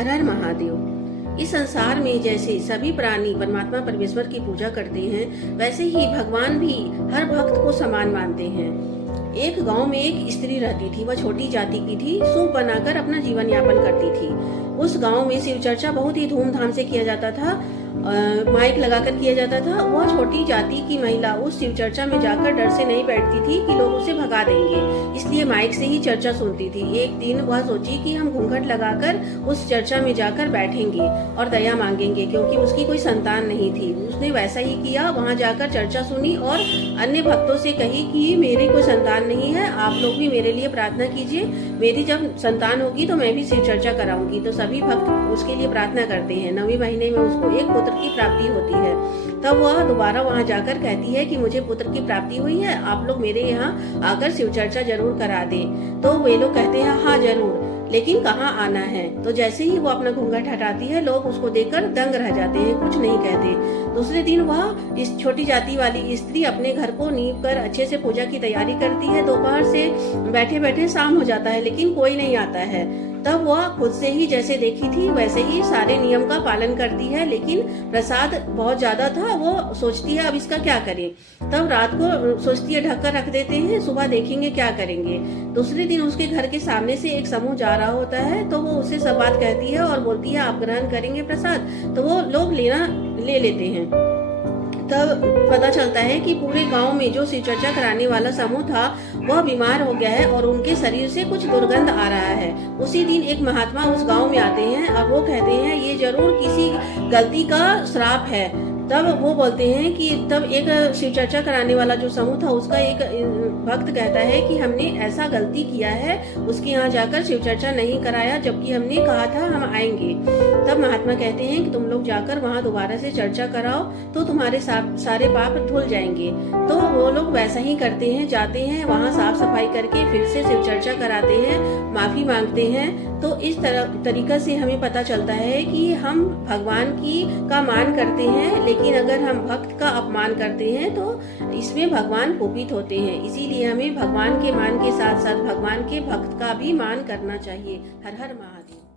हर हर महादेव। इस संसार में जैसे सभी प्राणी परमात्मा परमेश्वर की पूजा करते हैं, वैसे ही भगवान भी हर भक्त को समान मानते हैं। एक गांव में एक स्त्री रहती थी। वह छोटी जाति की थी। सूप बनाकर अपना जीवन यापन करती थी। उस गांव में शिव चर्चा बहुत ही धूमधाम से किया जाता था। माइक लगाकर किया जाता था। वह छोटी जाति की महिला उस शिव चर्चा में जाकर डर से नहीं बैठती थी कि लोग उसे भगा देंगे, इसलिए माइक से ही चर्चा सुनती थी। एक दिन वह सोची कि हम घूंघट लगाकर उस चर्चा में जाकर बैठेंगे और दया मांगेंगे, क्योंकि उसकी कोई संतान नहीं थी। उसने वैसा ही किया। वहां जाकर चर्चा सुनी और अन्य भक्तों से कही कि मेरी कोई संतान नहीं है, आप लोग भी मेरे लिए प्रार्थना कीजिए। मेरी जब संतान होगी तो मैं भी शिव चर्चा कराऊंगी। तो सभी भक्त उसके लिए प्रार्थना करते हैं। 9वें महीने में उसको एक पुत्र की प्राप्ति होती है। तब वह दोबारा वहां जाकर कहती है कि मुझे पुत्र की प्राप्ति हुई है, आप लोग मेरे यहाँ आकर शिव चर्चा जरूर करा दें। तो वे लोग कहते हैं हाँ जरूर, लेकिन कहाँ आना है। तो जैसे ही वो अपना घूंघट हटाती है, लोग उसको देखकर दंग रह जाते हैं, कुछ नहीं कहते। दूसरे दिन वह इस छोटी जाति वाली स्त्री अपने घर को नींव कर अच्छे से पूजा की तैयारी करती है। दोपहर से बैठे बैठे शाम हो जाता है, लेकिन कोई नहीं आता है। तब वह खुद से ही जैसे देखी थी वैसे ही सारे नियम का पालन करती है, लेकिन प्रसाद बहुत ज्यादा था। वो सोचती है अब इसका क्या करें। तब रात को सोचती है ढक कर रख देते हैं, सुबह देखेंगे क्या करेंगे। दूसरे दिन उसके घर के सामने से एक समूह जा रहा होता है, तो वो उससे सब बात कहती है और बोलती है आप ग्रहण करेंगे प्रसाद। तो वो लोग ले लेते हैं। तब पता चलता है कि पूरे गांव में जो शिव चर्चा कराने वाला समूह था वह बीमार हो गया है और उनके शरीर से कुछ दुर्गंध आ रहा है। उसी दिन एक महात्मा उस गांव में आते हैं और वो कहते हैं ये जरूर किसी गलती का श्राप है। तब वो बोलते हैं कि तब एक शिव चर्चा कराने वाला जो समूह था उसका एक भक्त कहता है कि हमने ऐसा गलती किया है, उसके यहाँ जाकर शिव चर्चा नहीं कराया, जबकि हमने कहा था हम आएंगे। तब महात्मा कहते हैं कि तुम लोग जाकर वहाँ दोबारा से चर्चा कराओ तो तुम्हारे सारे पाप धुल जाएंगे। तो वो लोग वैसा ही करते हैं, जाते हैं वहाँ साफ सफाई करके फिर से शिव चर्चा कराते हैं, माफी मांगते हैं। तो इस तरीका से हमें पता चलता है कि हम भगवान का मान करते हैं, लेकिन अगर हम भक्त का अपमान करते हैं तो इसमें भगवान कोपित होते हैं। इसीलिए हमें भगवान के मान के साथ साथ भगवान के भक्त का भी मान करना चाहिए। हर हर महादेव।